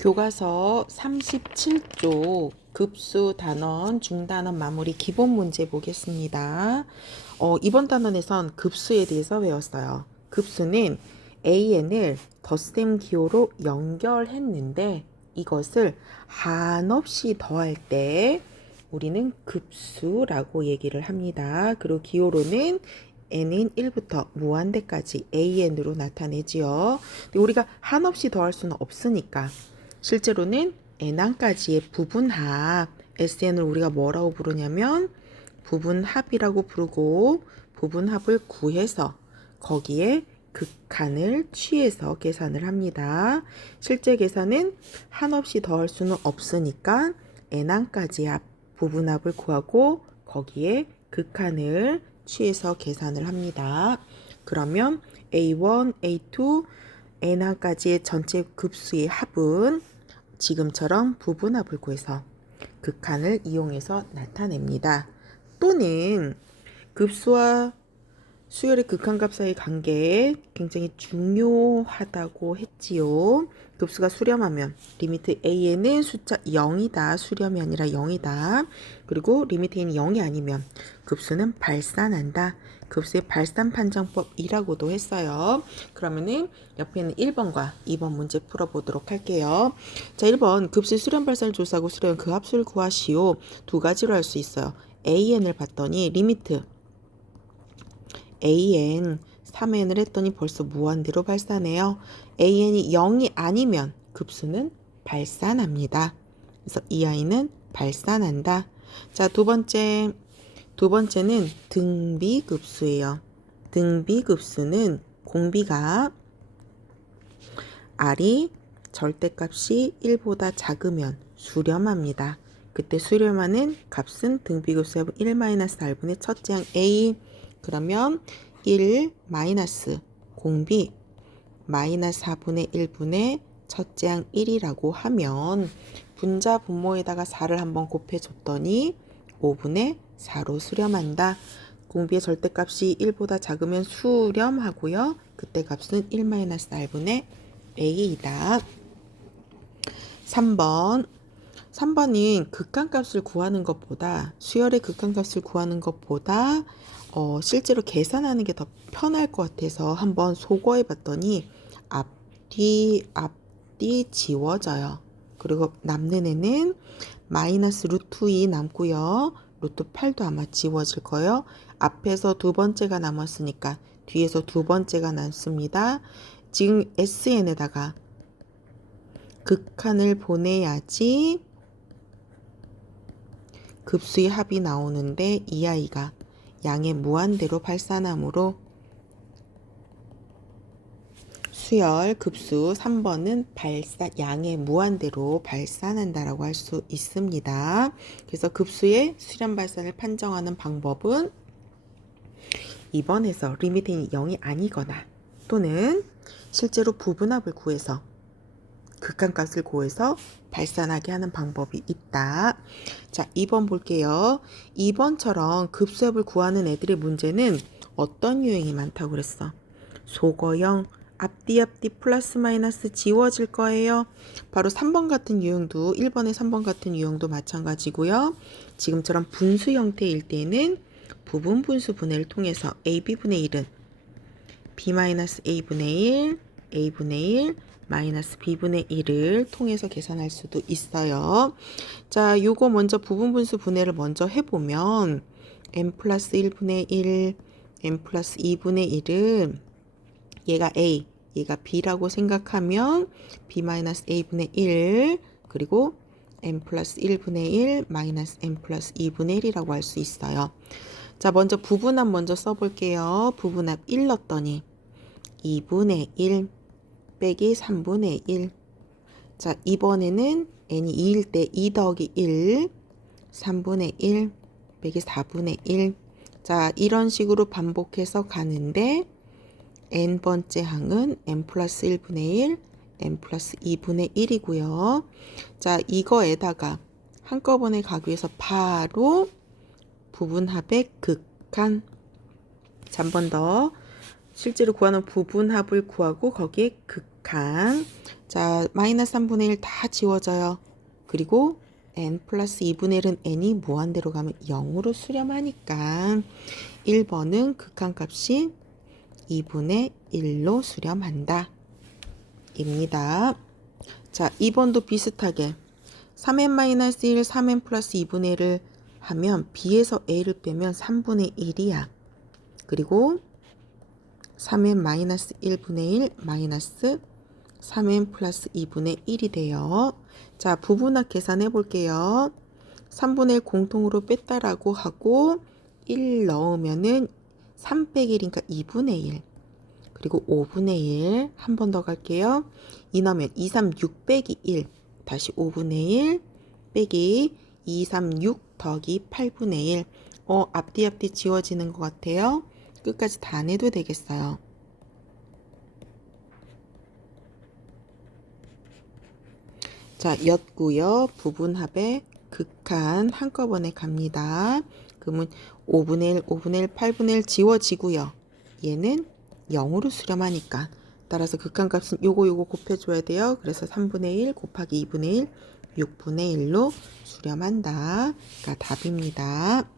교과서 37쪽 급수 단원, 중단원 마무리 기본 문제 보겠습니다. 이번 단원에선 급수에 대해서 외웠어요. 급수는 AN을 덧셈 기호로 연결했는데 이것을 한없이 더할 때 우리는 급수라고 얘기를 합니다. 그리고 기호로는 n은 1부터 무한대까지 an으로 나타내지요. 근데 우리가 한없이 더할 수는 없으니까 실제로는 n항까지의 부분합, SN을 우리가 뭐라고 부르냐면 부분합이라고 부르고 부분합을 구해서 거기에 극한을 취해서 계산을 합니다. 실제 계산은 한없이 더할 수는 없으니까 n항까지의 부분합을 구하고 거기에 극한을 취해서 계산을 합니다. 그러면 A1, A2, n항까지의 전체 급수의 합은 지금처럼 부분합을 구해서 극한을 이용해서 나타냅니다. 또는 급수와 수열의 극한값 사이의 관계에 굉장히 중요하다고 했지요. 급수가 수렴하면 리미트 a는 숫자 0이다. 수렴이 아니라 0이다. 그리고 리미트 a는 0이 아니면 급수는 발산한다. 급수의 발산 판정법이라고도 했어요. 그러면은 옆에는 1번과 2번 문제 풀어보도록 할게요. 자, 1번 급수 수렴 발산을 조사하고 수렴 그 합수를 구하시오. 두 가지로 할 수 있어요. an을 봤더니 리미트 an 3n을 했더니 벌써 무한대로 발산해요. an이 0이 아니면 급수는 발산합니다. 그래서 이 아이는 발산한다. 자, 두 번째는 등비급수예요. 등비급수는 공비가 r이 절대값이 1보다 작으면 수렴합니다. 그때 수렴하는 값은 등비급수의 1-r분의 첫째 항 a. 그러면 1 마이너스 공비 마이너스 4분의 1분의 첫째 항 1이라고 하면 분자 분모에다가 4를 한번 곱해줬더니 5분의 4로 수렴한다. 공비의 절대값이 1보다 작으면 수렴하고요. 그때 값은 1-r분의 a이다. 3번은 극한값을 구하는 것보다 수열의 극한값을 구하는 것보다 실제로 계산하는 게 더 편할 것 같아서 한번 소거해 봤더니 앞뒤 지워져요. 그리고 남는 애는 마이너스 루트 2 남고요. 루트 8도 아마 지워질 거예요. 앞에서 두 번째가 남았으니까 뒤에서 두 번째가 남습니다. 지금 SN에다가 극한을 보내야지 급수의 합이 나오는데 이 아이가 양의 무한대로 발산하므로 수열 급수 3번은 양의 무한대로 발산한다라고 할 수 있습니다. 그래서 급수의 수렴 발산을 판정하는 방법은 2번에서 리미트는 0이 아니거나 또는 실제로 부분합을 구해서 극한값을 구해서 발산하게 하는 방법이 있다. 자, 2번 볼게요. 2번처럼 급수합을 구하는 애들의 문제는 어떤 유형이 많다고 그랬어? 소거형, 앞뒤 플러스 마이너스 지워질 거예요. 바로 3번 같은 유형도 1번의 3번 같은 유형도 마찬가지고요. 지금처럼 분수 형태일 때는 부분 분수 분해를 통해서 AB분의 1은 B-A분의 1, A분의 1, 마이너스 B분의 1을 통해서 계산할 수도 있어요. 자, 요거 먼저 부분분수 분해를 먼저 해보면 n 플러스 1분의 1, n 플러스 2분의 1은 얘가 A, 얘가 B라고 생각하면 B-A분의 1 그리고 n 플러스 1분의 1 마이너스 n 플러스 2분의 1이라고 할 수 있어요. 자, 먼저 부분합 먼저 써볼게요. 부분합 1 넣었더니 2분의 1 빼기 3분의 1. 자, 이번에는 n이 2일 때 2 더하기 1, 3분의 1 빼기 4분의 1. 자, 이런 식으로 반복해서 가는데 n번째 항은 n 플러스 1분의 1, n 플러스 2분의 1이고요. 자, 이거에다가 한꺼번에 가기 위해서 바로 부분합의 극한. 자, 한 번 더 실제로 구하는 부분합을 구하고 거기에 극한. 자, 마이너스 3분의 1 다 지워져요. 그리고 n 플러스 2분의 1은 n이 무한대로 가면 0으로 수렴하니까 1번은 극한값이 2분의 1로 수렴한다. 입니다. 자, 2번도 비슷하게 3n-1, 3n 플러스 2분의 1을 하면 b에서 a를 빼면 3분의 1이야. 그리고 3n-1분의 1 마이너스 3n 플러스 2분의 1이 돼요. 자, 부분합 계산해 볼게요. 3분의 1 공통으로 뺐다라고 하고 1 넣으면은 3 빼기 1이니까 2분의 1. 그리고 5분의 1. 한 번 더 갈게요. 2 넣으면 2, 3, 6 빼기 1. 다시 5분의 1 빼기 2, 3, 6 더하기 8분의 1. 앞뒤 지워지는 것 같아요. 끝까지 다 내도 되겠어요. 자, 였고요. 부분합의 극한 한꺼번에 갑니다. 그러면 5분의 1, 5분의 1, 8분의 1 지워지고요. 얘는 0으로 수렴하니까. 따라서 극한값은 요거 곱해줘야 돼요. 그래서 3분의 1 곱하기 2분의 1, 6분의 1로 수렴한다. 가 답입니다.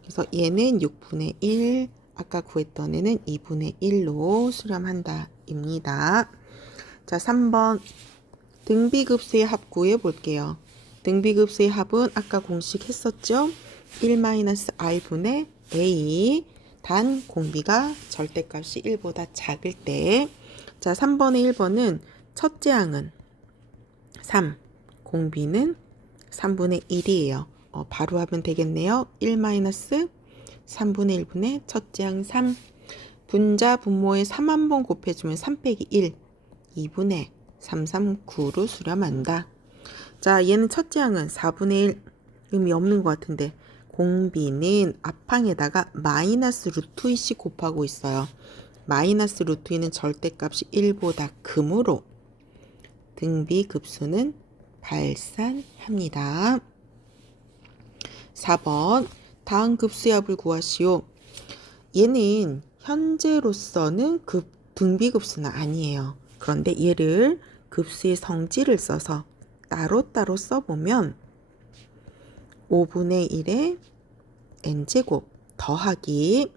그래서 얘는 6분의 1, 아까 구했던 애는 2분의 1로 수렴한다. 입니다. 자, 3번 등비급수의 합 구해 볼게요. 등비급수의 합은 아까 공식 했었죠? 1-r분의 a 단 공비가 절대값이 1보다 작을 때. 자, 3번의 1번은 첫째 항은 3, 공비는 3분의 1이에요. 바로 하면 되겠네요. 1-3분의 1분의 첫째 항 3. 분자 분모에 3 한 번 곱해주면 3 빼기 1. 2분의 339로 수렴한다. 자, 얘는 첫째 항은 4분의 1 의미 없는 것 같은데 공비는 앞항에다가 마이너스 루트 2씩 곱하고 있어요. 마이너스 루트 2는 절대값이 1보다 크므로 등비급수는 발산합니다. 4번 다음 급수의 합을 구하시오. 얘는 현재로서는 등비급수는 아니에요. 그런데 얘를 급수의 성질을 써서 따로따로 써보면 5분의 1의 n제곱 더하기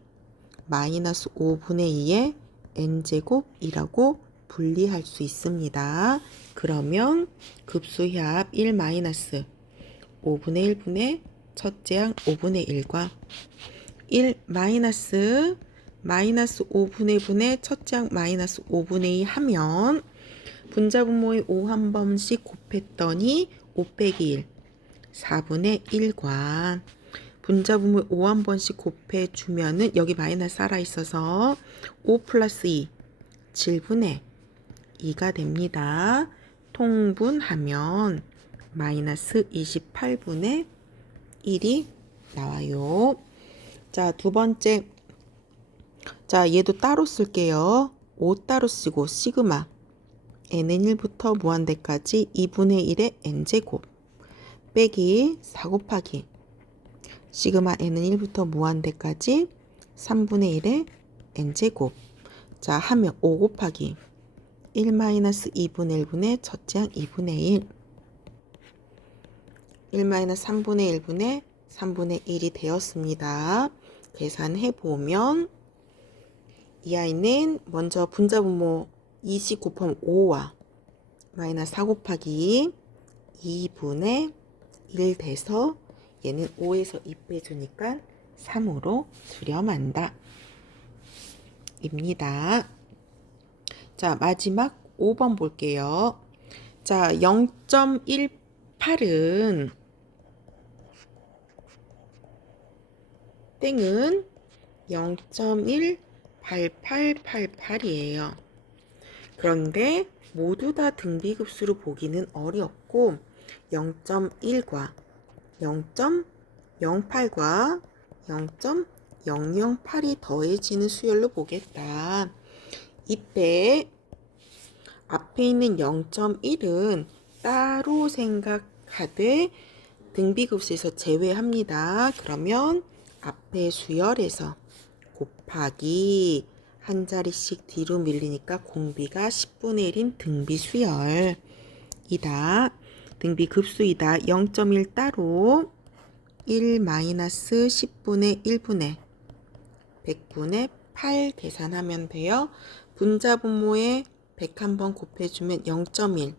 마이너스 5분의 2의 n제곱이라고 분리할 수 있습니다. 그러면 급수합 1 마이너스 5분의 1분의 첫째 항 5분의 1과 1 마이너스 5분의 1분의 첫째 항 마이너스 5분의 2 하면 분자 분모에 5 한 번씩 곱했더니 5 빼기 1 4분의 1과 분자 분모에 5 한 번씩 곱해주면은 여기 마이너스 살아있어서 5 플러스 2 7분의 2가 됩니다. 통분하면 마이너스 28분의 1이 나와요. 자, 두 번째. 자, 얘도 따로 쓸게요. 5 따로 쓰고 시그마 n은 1부터 무한대까지 2분의 1의 n제곱 빼기 4 곱하기 시그마 n은 1부터 무한대까지 3분의 1의 n제곱. 자, 하면 5 곱하기 1-2분의 1분의 첫째 항 2분의 1 1-3분의 1분의 3분의 1이 되었습니다. 계산해보면 이 아이는 먼저 분자 분모 2씩 곱하면 5와 마이너스 4 곱하기 2분의 1 돼서 얘는 5에서 2 빼주니까 3으로 수렴한다. 입니다. 자, 마지막 5번 볼게요. 자, 0.18은 땡은 0.18888이에요. 그런데 모두 다 등비급수로 보기는 어렵고 0.1과 0.08과 0.008이 더해지는 수열로 보겠다. 이때 앞에 있는 0.1은 따로 생각하되 등비급수에서 제외합니다. 그러면 앞에 수열에서 곱해 곱하기 한 자리씩 뒤로 밀리니까 공비가 10분의 1인 등비 수열이다. 등비 급수이다. 0.1 따로 1 마이너스 10분의 1분의 100분의 8 계산하면 돼요. 분자분모에 100 한번 곱해주면 0.1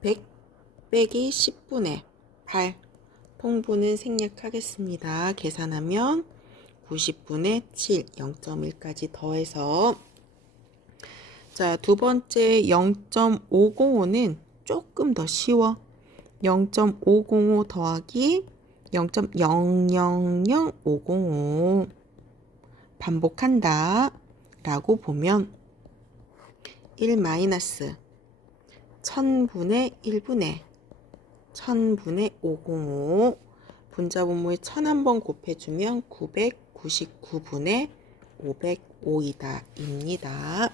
100 빼기 10분의 8 통분은 생략하겠습니다. 계산하면 90분의 7 0.1까지 더해서 자, 두 번째 0.505는 조금 더 쉬워. 0.505 더하기 0.000505 반복한다 라고 보면 1 마이너스 1000분의 1분의 1000분의 505 분자분모에 1000 한번 곱해주면 999분의 505이다 입니다.